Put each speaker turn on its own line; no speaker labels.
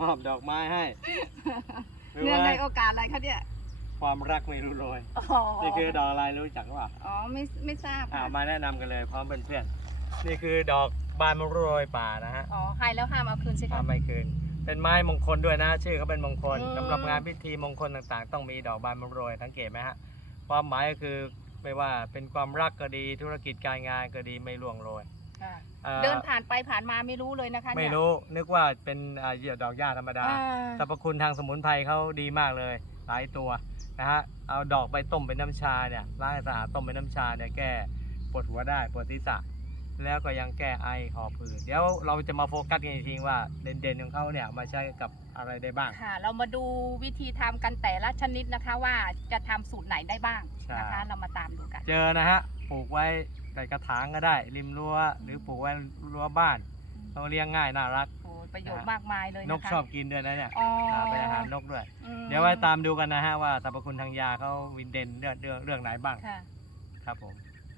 มอบดอกไม้ให้หรือ
เนื่อง
ว่า
ในโอกาสอะไรคะเนี่ย
ความรักไม่รู้โรย
อ๋อ
นี่คือดอกอะไรรู้จักหรือเปล่า
อ๋อไม่ไม่ทราบ
อ่า
ค่ะ
มาแนะนำกันเลยพร้อมเพื่อนๆนี่คือดอกบานมะรุโรยป่านะฮะ
อ๋อให้แล้วห้ามเอาคืนสิคะ
ทำไม่คืน เป็นไม้มงคลด้วยนะ ชื่อเขาเป็นมงคล
อืม
สำหรับงานพิธีมงคลต่างๆ ต้องมีดอกบานมะรุโรยสังเกตไหมฮะความหมายก็คือไม่ว่าเป็นความรักก็ดีธุรกิจการงานก็ดีไม่ล่วงโรย
ค่ะ
อ่อ
เดินผ่านไปผ่านมาไม่รู้เลยนะคะ
ไม่
เนี่ย
รู้นึกว่าเป็นอ่าเหยื่อดอกหญ้าธรรมดา
อ่า
สรรพคุณทางสมุนไพรเขาดีมากเลย หลายตัวนะฮะเอาดอกไปต้มเป็นน้ำชาเนี่ยล้างให้สะอาดต้มเป็นน้ำชาเนี่ยแก้ปวดหัวได้ปวดศีรษะ แล้วก็ยังแก้ไอหอบหืดเดี๋ยวเราจะมาโฟกัสกันอีกทีว่าเด่นๆของเขาเนี่ยมาใช้กับอะไรได้บ้าง
ค่ะ เรามาดูวิธีทำกันแต่ละชนิดนะคะว่าจะทำสูตรไหนได้บ้างนะคะ
ใช่
เรามาตามดูกัน
เจอนะฮะปลูกไว้ ใส่กระถางก็ได้ ริมรั้วหรือปลูกไว้รั้วบ้านเราเลี้ยงง่ายน่ารัก
โอ้ยประโยชน์มากมายเลย
น
นะ
ก
คะ
ชอบกินด้วยนะเนี่ย
อ๋อ
อ่าเป็นอาหารนกด้วย
อืม
เดี๋ยวไว้ตามดูกันนะฮะว่าสรรพคุณทางยาเขาวินเด่นเรื่องเรื่องเรื่องไหนบ้าง
ค่ะ
ครับผม